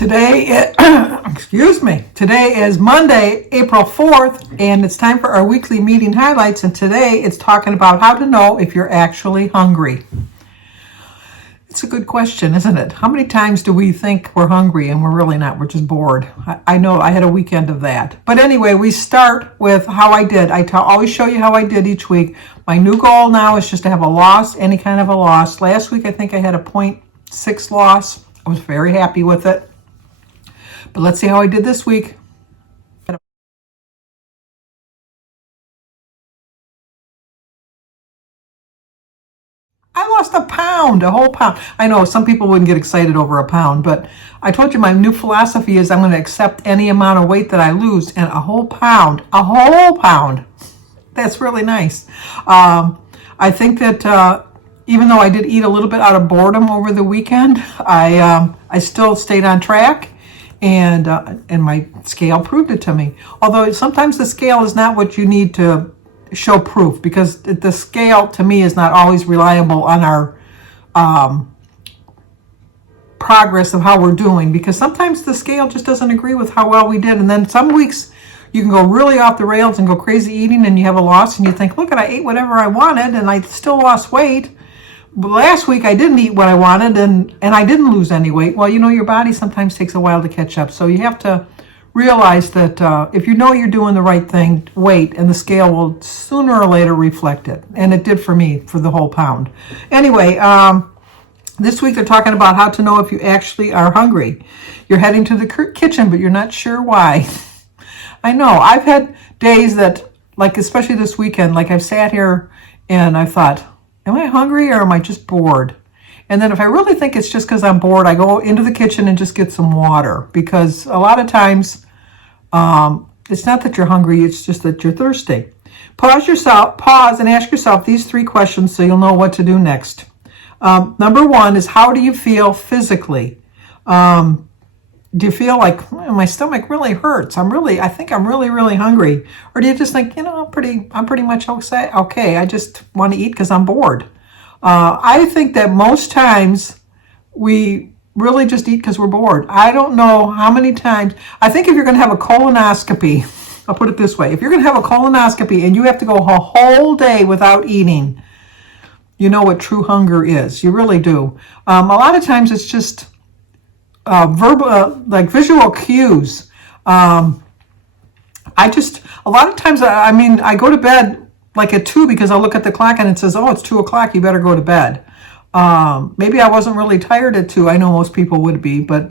Today, excuse me, today is Monday, April 4th, and it's time for our weekly meeting highlights, and today it's talking about how to know if you're actually hungry. It's a good question, isn't it? How many times do we think we're hungry and we're really not? We're just bored. I know I had a weekend of that. But anyway, we start with how I did. Always show you how I did each week. My new goal now is just to have a loss, any kind of a loss. Last week, I think I had a 0.6 loss. I was very happy with it. But let's see how I did this week. I lost a pound, a whole pound. I know some people wouldn't get excited over a pound, but I told you my new philosophy is I'm going to accept any amount of weight that I lose, and a whole pound, that's really nice. I think that even though I did eat a little bit out of boredom over the weekend, I still stayed on track. And my scale proved it to me. Although sometimes the scale is not what you need to show proof, because the scale to me is not always reliable on our progress of how we're doing, because sometimes the scale just doesn't agree with how well we did. And then some weeks you can go really off the rails and go crazy eating and you have a loss and you think, look, I ate whatever I wanted and I still lost weight. But last week I didn't eat what I wanted and I didn't lose any weight. Well, your body sometimes takes a while to catch up. So you have to realize that if you know you're doing the right thing, wait, and the scale will sooner or later reflect it. And it did for me for the whole pound. Anyway, this week they're talking about how to know if you actually are hungry. You're heading to the kitchen, but you're not sure why. I know. I've had days that, like especially this weekend, like I've sat here and I thought, am I hungry or am I just bored? And then if I really think it's just because I'm bored, I go into the kitchen and just get some water. Because a lot of times, it's not that you're hungry, it's just that you're thirsty. Pause and ask yourself these 3 questions so you'll know what to do next. Number 1 is, how do you feel physically? Do you feel like my stomach really hurts? I think I'm really, really hungry. Or do you just think, I'm pretty much okay. I just want to eat because I'm bored. I think that most times we really just eat because we're bored. I don't know how many times. I think if you're going to have a colonoscopy, I'll put it this way. If you're going to have a colonoscopy and you have to go a whole day without eating, you know what true hunger is. You really do. A lot of times it's just verbal, like visual cues. A lot of times, I go to bed like at 2 because I'll look at the clock and it says, oh, it's 2 o'clock, you better go to bed. Maybe I wasn't really tired at 2. I know most people would be, but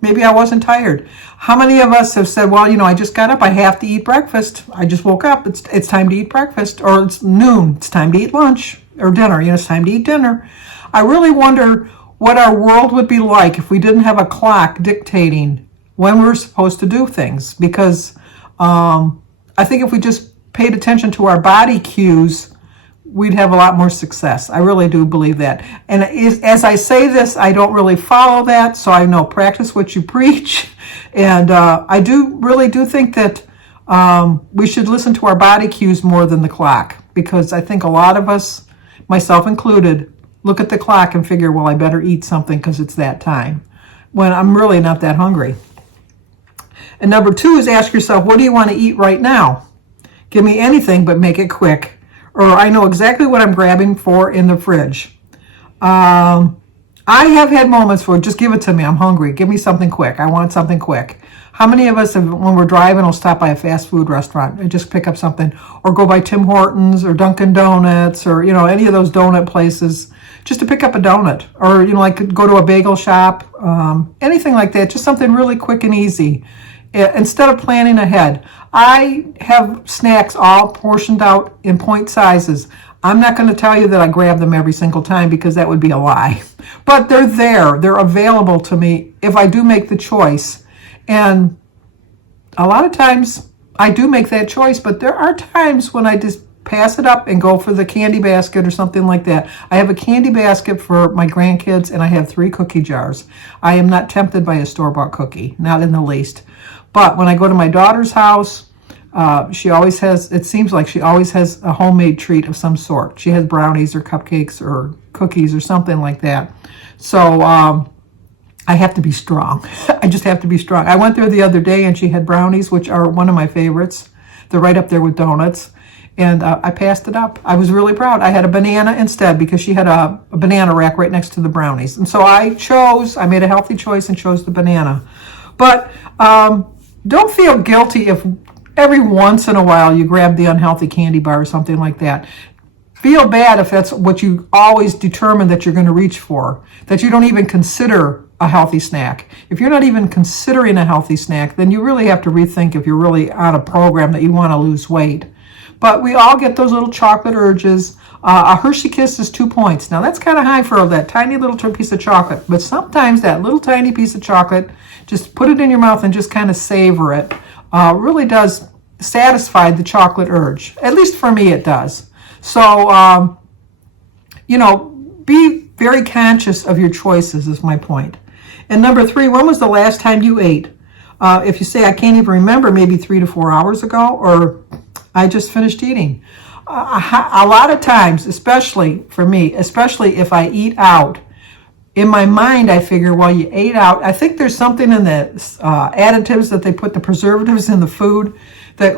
maybe I wasn't tired. How many of us have said, well, I just got up, I have to eat breakfast. I just woke up, it's time to eat breakfast. Or it's noon, it's time to eat lunch or dinner. It's time to eat dinner. I really wonder what our world would be like if we didn't have a clock dictating when we're supposed to do things. Because I think if we just paid attention to our body cues, we'd have a lot more success. I really do believe that. And as I say this, I don't really follow that, so I know practice what you preach. And I really do think that we should listen to our body cues more than the clock, because I think a lot of us, myself included, look at the clock and figure, well, I better eat something because it's that time, when I'm really not that hungry. And number 2 is ask yourself, what do you want to eat right now? Give me anything, but make it quick. Or I know exactly what I'm grabbing for in the fridge. I have had moments where just give it to me. I'm hungry. Give me something quick. I want something quick. How many of us, when we're driving, will stop by a fast food restaurant and just pick up something, or go by Tim Hortons or Dunkin' Donuts or, any of those donut places just to pick up a donut, or, like go to a bagel shop, anything like that, just something really quick and easy. Instead of planning ahead. I have snacks all portioned out in point sizes. I'm not going to tell you that I grab them every single time, because that would be a lie. But they're there. They're available to me if I do make the choice. And a lot of times I do make that choice, but there are times when I just pass it up and go for the candy basket or something like that. I have a candy basket for my grandkids, and I have 3 cookie jars. I am not tempted by a store-bought cookie, not in the least. But when I go to my daughter's house, she always has, it seems like she always has a homemade treat of some sort. She has brownies or cupcakes or cookies or something like that. So I have to be strong. I just have to be strong. I went there the other day and she had brownies, which are one of my favorites. They're right up there with donuts. And I passed it up. I was really proud. I had a banana instead because she had a banana rack right next to the brownies. And so I made a healthy choice and chose the banana. But don't feel guilty if every once in a while you grab the unhealthy candy bar or something like that. Feel bad if that's what you always determine that you're going to reach for, that you don't even consider a healthy snack. If you're not even considering a healthy snack, then you really have to rethink if you're really on a program that you want to lose weight. But we all get those little chocolate urges. A Hershey Kiss is 2 points. Now that's kind of high for that tiny little piece of chocolate, but sometimes that little tiny piece of chocolate, just put it in your mouth and just kind of savor it, really does satisfy the chocolate urge. At least for me it does. So, be very conscious of your choices is my point. And number 3, when was the last time you ate? If you say, I can't even remember, maybe 3 to 4 hours ago, or I just finished eating. A lot of times, especially for me, especially if I eat out, in my mind I figure, well, you ate out. I think there's something in the additives that they put, the preservatives in the food that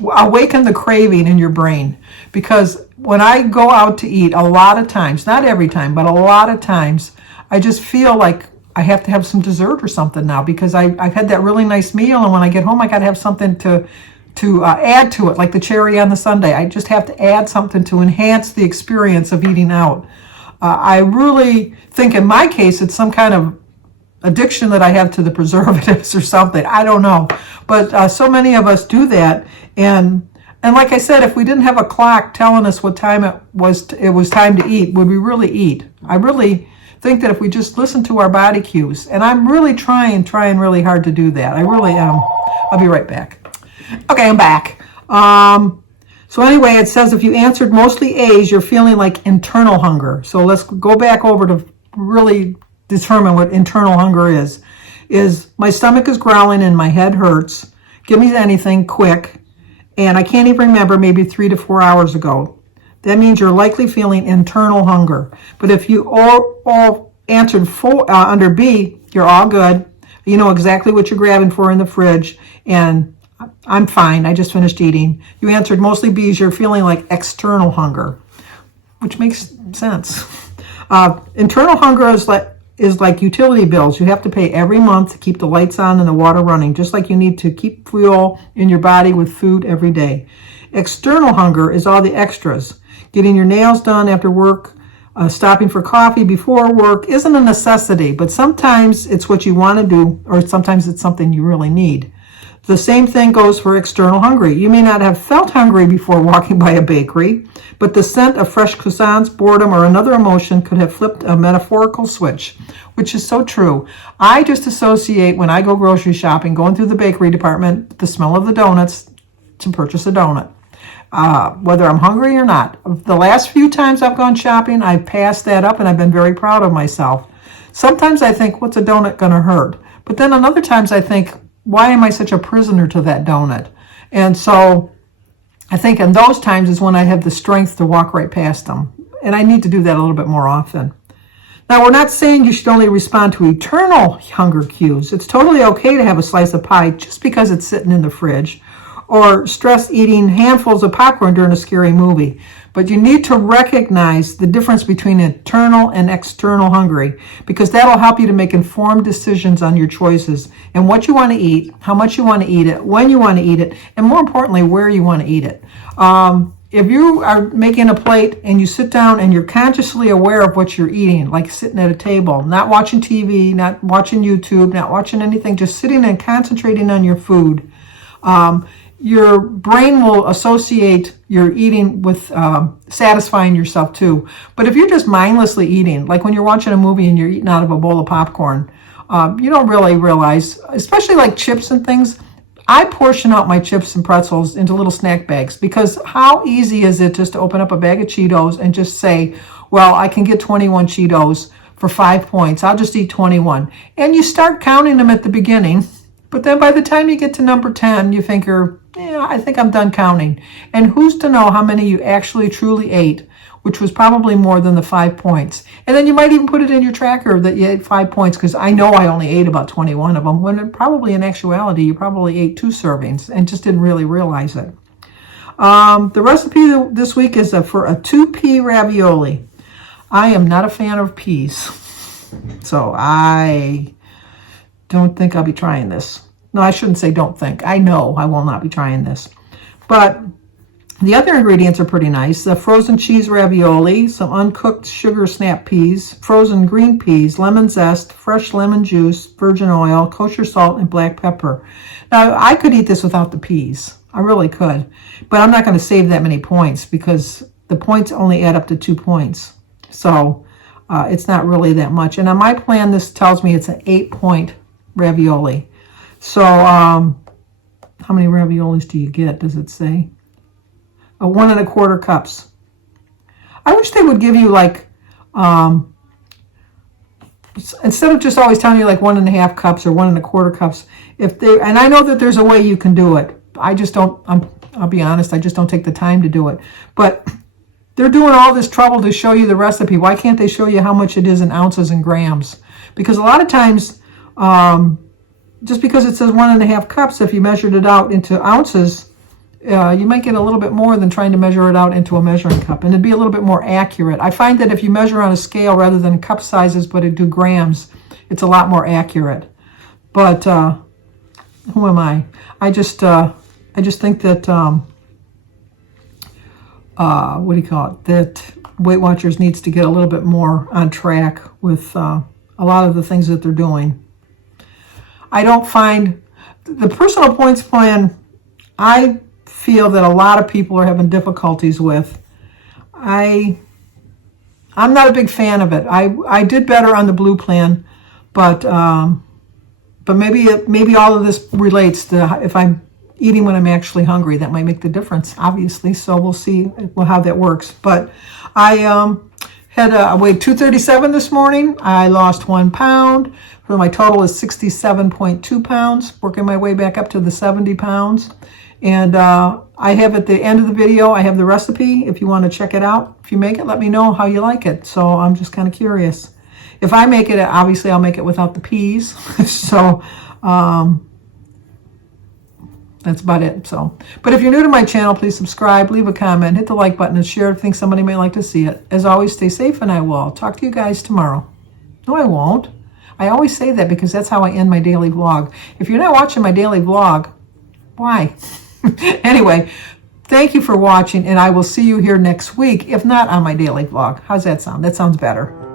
awaken the craving in your brain. Because when I go out to eat, a lot of times, not every time, but a lot of times, I just feel like I have to have some dessert or something now because I've had that really nice meal, and when I get home I got to have something to add to it, like the cherry on the sundae. I just have to add something to enhance the experience of eating out. I really think in my case it's some kind of addiction that I have to the preservatives or something. I don't know. But so many of us do that. And like I said, if we didn't have a clock telling us what time it was time to eat, would we really eat? I really think that if we just listen to our body cues, and I'm really trying really hard to do that. I really am. I'll be right back. Okay, I'm back. So anyway, it says if you answered mostly A's, you're feeling like internal hunger. So let's go back over to really determine what internal hunger is. Is my stomach is growling and my head hurts. Give me anything quick. And I can't even remember, maybe 3 to 4 hours ago. That means you're likely feeling internal hunger. But if you all answered under B, you're all good. You know exactly what you're grabbing for in the fridge. And I'm fine. I just finished eating. You answered mostly B's. You're feeling like external hunger, which makes sense. Internal hunger is like utility bills. You have to pay every month to keep the lights on and the water running, just like you need to keep fuel in your body with food every day. External hunger is all the extras. Getting your nails done after work, stopping for coffee before work isn't a necessity, but sometimes it's what you want to do, or sometimes it's something you really need. The same thing goes for external hungry. You may not have felt hungry before walking by a bakery, but the scent of fresh croissants, boredom, or another emotion could have flipped a metaphorical switch, which is so true. I just associate when I go grocery shopping, going through the bakery department, the smell of the donuts to purchase a donut. Whether I'm hungry or not. The last few times I've gone shopping, I've passed that up and I've been very proud of myself. Sometimes I think, what's a donut going to hurt? But then on other times I think, why am I such a prisoner to that donut? And so I think in those times is when I have the strength to walk right past them. And I need to do that a little bit more often. Now, we're not saying you should only respond to eternal hunger cues. It's totally okay to have a slice of pie just because it's sitting in the fridge, or stress eating handfuls of popcorn during a scary movie. But you need to recognize the difference between internal and external hungry, because that'll help you to make informed decisions on your choices and what you want to eat, how much you want to eat it, when you want to eat it, and more importantly, where you want to eat it. If you are making a plate and you sit down and you're consciously aware of what you're eating, like sitting at a table, not watching TV, not watching YouTube, not watching anything, just sitting and concentrating on your food, your brain will associate your eating with satisfying yourself too. But if you're just mindlessly eating, like when you're watching a movie and you're eating out of a bowl of popcorn, you don't really realize, especially like chips and things, I portion out my chips and pretzels into little snack bags, because how easy is it just to open up a bag of Cheetos and just say, well, I can get 21 Cheetos for 5 points. I'll just eat 21. And you start counting them at the beginning. But then by the time you get to number 10, you think I think I'm done counting. And who's to know how many you actually truly ate which was probably more than the 5 points. And then you might even put it in your tracker that you ate 5 points, because I know I only ate about 21 of them, when probably in actuality you probably ate 2 servings and just didn't really realize it. The recipe this week is for a 2-pea ravioli. I am not a fan of peas, so I don't think I'll be trying this. No, I shouldn't say don't think. I know I will not be trying this. But the other ingredients are pretty nice. The frozen cheese ravioli, some uncooked sugar snap peas, frozen green peas, lemon zest, fresh lemon juice, virgin oil, kosher salt, and black pepper. Now, I could eat this without the peas. I really could. But I'm not going to save that many points, because the points only add up to 2 points. So it's not really that much. And on my plan, this tells me it's an 8-point ravioli. So how many raviolis do you get, does it say? 1 1/4 cups. I wish they would give you like, instead of just always telling you like 1 1/2 cups or 1 1/4 cups, and I know that there's a way you can do it. I just don't, I'll be honest, I just don't take the time to do it. But they're doing all this trouble to show you the recipe. Why can't they show you how much it is in ounces and grams? Because a lot of times, just because it says 1 1/2 cups, if you measured it out into ounces, you might get a little bit more than trying to measure it out into a measuring cup, and it'd be a little bit more accurate. I find that if you measure on a scale rather than cup sizes, but do grams, it's a lot more accurate. But who am I? I just think that what do you call it? That Weight Watchers needs to get a little bit more on track with a lot of the things that they're doing. I don't find the personal points plan, I feel that a lot of people are having difficulties with. I'm not a big fan of it. I did better on the blue plan, but maybe all of this relates to if I'm eating when I'm actually hungry. That might make the difference, obviously. So we'll see how that works. But I weighed 237 this morning. I lost 1 pound. So my total is 67.2 pounds, working my way back up to the 70 pounds. And I have at the end of the video, I have the recipe. If you want to check it out, if you make it, let me know how you like it. So I'm just kind of curious. If I make it, obviously I'll make it without the peas. So that's about it. So, but if you're new to my channel, please subscribe, leave a comment, hit the like button, and share if you think somebody may like to see it. As always, stay safe, and I will talk to you guys tomorrow. No, I won't. I always say that because that's how I end my daily vlog. If you're not watching my daily vlog, why? Anyway, thank you for watching, and I will see you here next week, if not on my daily vlog. How's that sound? That sounds better.